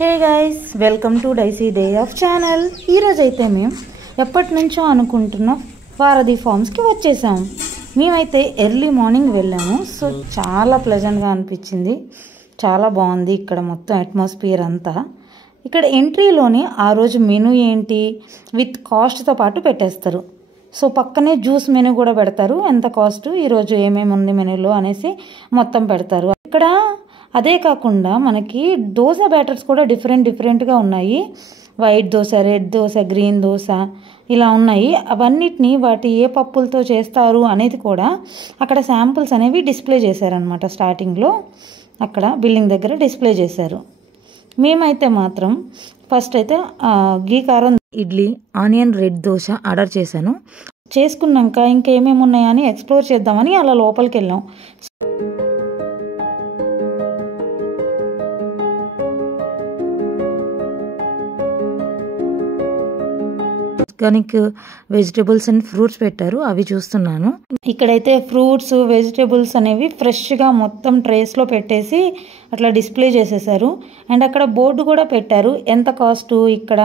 Hey guys, welcome to Daisy day of channel. ఈరోజు అయితే మేము ఎప్పటి నుంచో అనుకుంటున్న వారధి ఫార్మ్స్కి వచ్చేసాము. మేమైతే ఎర్లీ మార్నింగ్ వెళ్ళాము. సో చాలా ప్లెజెంట్గా అనిపించింది, చాలా బాగుంది. ఇక్కడ మొత్తం అట్మాస్ఫియర్ అంతా. ఇక్కడ ఎంట్రీలోని ఆ రోజు మెనూ ఏంటి విత్ కాస్ట్తో పాటు పెట్టేస్తారు. సో పక్కనే జ్యూస్ మెనూ కూడా పెడతారు, ఎంత కాస్ట్, ఈరోజు ఏమేమి ఉంది మెనూలో అనేసి మొత్తం పెడతారు. ఇక్కడ అదే కాకుండా మనకి దోశ బ్యాటర్స్ కూడా డిఫరెంట్గా ఉన్నాయి. White dosa, red dosa, green dosa ఇలా ఉన్నాయి. అవన్నిటిని వాటి ఏ పప్పులతో చేస్తారు అనేది కూడా అక్కడ శాంపుల్స్ అనేవి డిస్ప్లే చేశారనమాట. స్టార్టింగ్లో అక్కడ బిల్డింగ్ దగ్గర డిస్ప్లే చేశారు. మేమైతే మాత్రం ఫస్ట్ అయితే గీ కారం idli, onion red dosa order చేశాను. చేసుకున్నాక ఇంకేమేమి ఉన్నాయని ఎక్స్ప్లోర్ చేద్దామని అలా లోపలికి వెళ్ళాం. ఆర్గానిక్ వెజిటేబుల్స్ అండ్ ఫ్రూట్స్ పెట్టారు, అవి చూస్తున్నాను. ఇక్కడైతే ఫ్రూట్స్, వెజిటేబుల్స్ అనేవి ఫ్రెష్గా మొత్తం ట్రేస్లో పెట్టేసి అట్లా డిస్ప్లే చేసేసారు. అండ్ అక్కడ బోర్డు కూడా పెట్టారు, ఎంత కాస్ట్, ఇక్కడ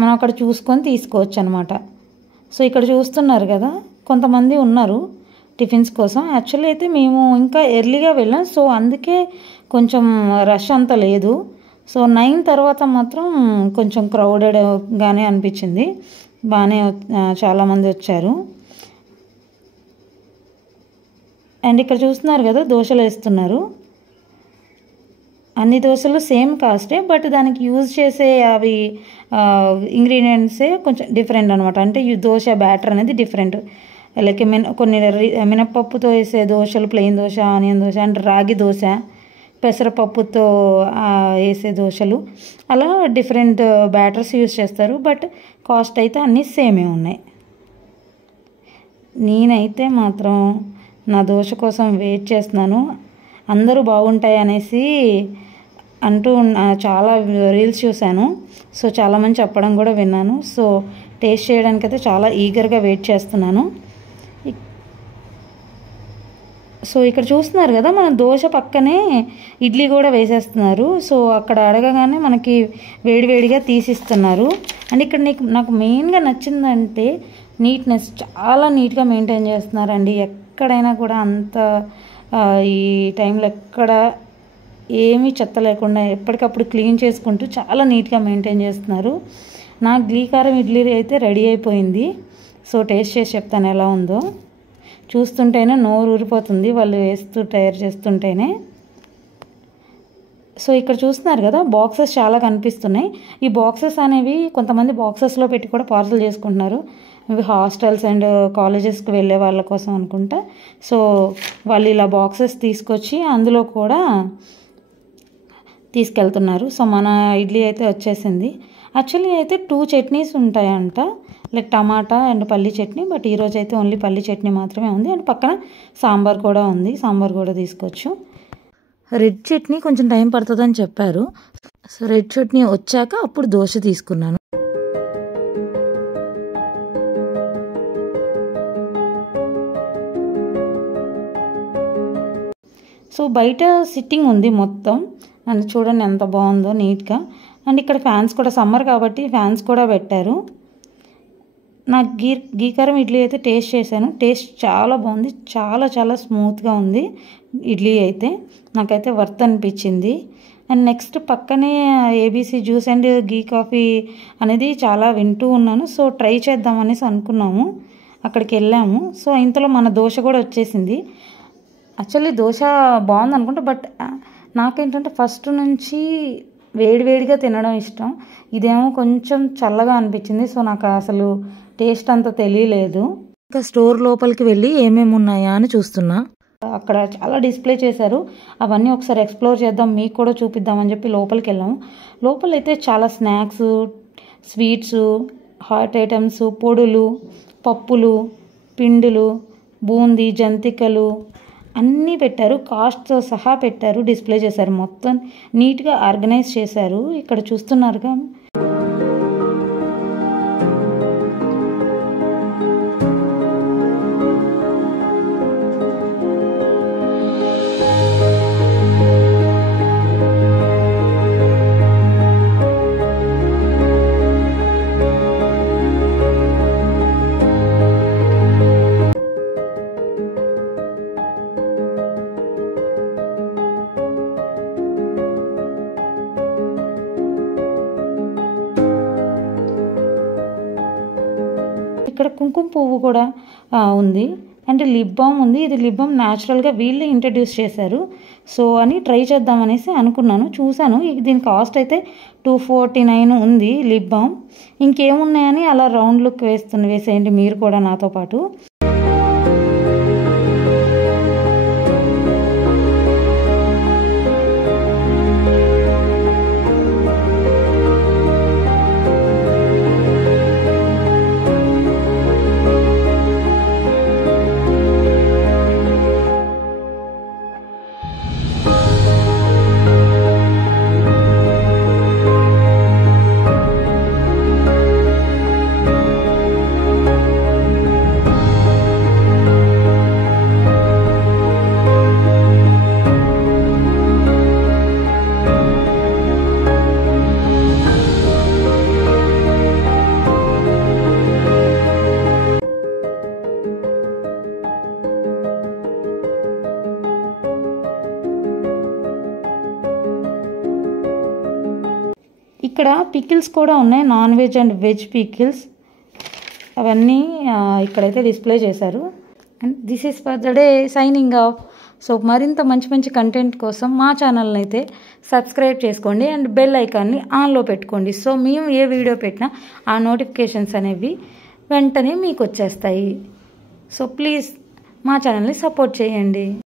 మనం అక్కడ చూసుకొని తీసుకోవచ్చు అనమాట. సో ఇక్కడ చూస్తున్నారు కదా, కొంతమంది ఉన్నారు టిఫిన్స్ కోసం. యాక్చువల్లీ అయితే మేము ఇంకా ఎర్లీగా వెళ్ళాం, సో అందుకే కొంచెం రష్ అంత లేదు. సో 9 తర్వాత మాత్రం కొంచెం క్రౌడెడ్గానే అనిపించింది, బాగానే చాలామంది వచ్చారు. అండ్ ఇక్కడ చూస్తున్నారు కదా, దోశలు వేస్తున్నారు. అన్ని దోశలు సేమ్ కాస్టే, బట్ దానికి యూజ్ చేసే అవి ఇంగ్రీడియంట్సే కొంచెం డిఫరెంట్ అనమాట. అంటే ఈ దోశ బ్యాటర్ అనేది డిఫరెంట్. లైక్ కొన్ని మినప్పప్పుతో వేసే దోశలు, plain dosa, onion dosa, and రాగి దోశ, పెసరపప్పుతో వేసే దోశలు, అలా డిఫరెంట్ బ్యాటర్స్ యూజ్ చేస్తారు. బట్ కాస్ట్ అయితే అన్నీ సేమే ఉన్నాయి. నేనైతే మాత్రం నా దోశ కోసం వెయిట్ చేస్తున్నాను. అందరూ బాగుంటాయి అనేసి అంటూ చాలా రీల్స్ చూశాను. సో చాలామంది చెప్పడం కూడా విన్నాను. సో టేస్ట్ చేయడానికైతే చాలా ఈగర్గా వెయిట్ చేస్తున్నాను. సో ఇక్కడ చూస్తున్నారు కదా, మన దోశ పక్కనే ఇడ్లీ కూడా వేసేస్తున్నారు. సో అక్కడ అడగగానే మనకి వేడివేడిగా తీసిస్తున్నారు. అండ్ ఇక్కడ నాకు మెయిన్గా నచ్చిందంటే నీట్నెస్, చాలా నీట్గా మెయింటైన్ చేస్తున్నారండి. ఎక్కడైనా కూడా అంత ఈ టైంలో ఎక్కడ ఏమీ చెత్త లేకుండా ఎప్పటికప్పుడు క్లీన్ చేసుకుంటూ చాలా నీట్గా మెయింటైన్ చేస్తున్నారు. నా గీ కారం ఇడ్లీ అయితే రెడీ అయిపోయింది. సో టేస్ట్ చేసి చెప్తాను ఎలా ఉందో. చూస్తుంటేనే నోరు ఊరిపోతుంది వాళ్ళు తయారు చేస్తుంటేనే. సో ఇక్కడ చూస్తున్నారు కదా, బాక్సెస్ చాలా కనిపిస్తున్నాయి. ఈ బాక్సెస్ అనేవి కొంతమంది బాక్సెస్లో పెట్టి కూడా పార్సల్ చేసుకుంటున్నారు. ఇవి హాస్టల్స్ అండ్ కాలేజెస్కి వెళ్ళే వాళ్ళ కోసం అనుకుంటా. సో వాళ్ళు ఇలా బాక్సెస్ తీసుకొచ్చి అందులో కూడా తీసుకెళ్తున్నారు. సో మన ఇడ్లీ అయితే వచ్చేసింది. యాక్చువల్లీ అయితే 2 చట్నీస్ ఉంటాయంట, లైక్ టమాటా అండ్ పల్లి చట్నీ. బట్ ఈరోజు అయితే ఓన్లీ పల్లి చట్నీ మాత్రమే ఉంది. అండ్ పక్కన సాంబార్ కూడా ఉంది, సాంబార్ కూడా తీసుకోవచ్చు. రెడ్ చట్నీ కొంచెం టైం పడుతుందని చెప్పారు. సో రెడ్ చట్నీ వచ్చాక అప్పుడు దోశ తీసుకున్నాను. సో బయట సిట్టింగ్ ఉంది మొత్తం, అండ్ చూడండి ఎంత బాగుందో నీట్గా. అండ్ ఇక్కడ ఫ్యాన్స్ కూడా, సమ్మర్ కాబట్టి ఫ్యాన్స్ కూడా పెట్టారు. నాకు గీ కారం ఇడ్లీ అయితే టేస్ట్ చేశాను. టేస్ట్ చాలా బాగుంది, చాలా చాలా స్మూత్గా ఉంది ఇడ్లీ అయితే. నాకైతే వర్త్ అనిపించింది. అండ్ నెక్స్ట్ పక్కనే ABC juice and ghee coffee అనేది చాలా వింటూ ఉన్నాను. సో ట్రై చేద్దామనేసి అనుకున్నాము, అక్కడికి వెళ్ళాము. సో ఇంతలో మన దోశ కూడా వచ్చేసింది. యాక్చువల్లీ దోశ బాగుంది అనుకుంటా, బట్ నాకేంటంటే ఫస్ట్ నుంచి వేడివేడిగా తినడం ఇష్టం. ఇదేమో కొంచెం చల్లగా అనిపించింది. సో నాకు అసలు టేస్ట్ అంత తెలియలేదు. ఇంకా స్టోర్ లోపలికి వెళ్ళి ఏమేమి ఉన్నాయా అని చూస్తున్నా. అక్కడ చాలా డిస్ప్లే చేశారు, అవన్నీ ఒకసారి ఎక్స్ప్లోర్ చేద్దాం, మీకు కూడా చూపిద్దామని చెప్పి లోపలికి వెళ్ళాము. లోపలైతే చాలా స్నాక్స్, స్వీట్స్, హాట్ ఐటమ్స్, పొడులు, పప్పులు, పిండులు, బూందీ, జంతికలు అన్నీ పెట్టారు, కాస్ట్తో సహా పెట్టారు, డిస్ప్లే చేశారు. మొత్తం నీట్గా ఆర్గనైజ్ చేశారు. ఇక్కడ చూస్తున్నారుగా. ఇక్కడ కుంకుమ పువ్వు కూడా ఉంది. అంటే లిప్ బామ్ ఉంది. ఇది లిప్ బామ్ న్యాచురల్గా వీళ్ళే ఇంట్రడ్యూస్ చేశారు. సో అని ట్రై చేద్దామనేసి అనుకున్నాను, చూశాను. దీని కాస్ట్ అయితే 249 ఉంది లిప్ బామ్. ఇంకేమున్నాయని అలా రౌండ్ లుక్ వేసేయండి మీరు కూడా నాతో పాటు. ఇక్కడ పికిల్స్ కూడా ఉన్నాయి, non veg and veg pickles. అవన్నీ ఇక్కడైతే డిస్ప్లే చేశారు. And this is for the day, signing off. So మరింత మంచి మంచి కంటెంట్ కోసం మా ఛానల్ని అయితే సబ్స్క్రైబ్ చేసుకోండి అండ్ బెల్ ఐకాన్ని ఆన్లో పెట్టుకోండి. సో మేము ఏ వీడియో పెట్టినా ఆ నోటిఫికేషన్స్ అనేవి వెంటనే మీకు వచ్చేస్తాయి. సో ప్లీజ్ మా ఛానల్ని సపోర్ట్ చేయండి.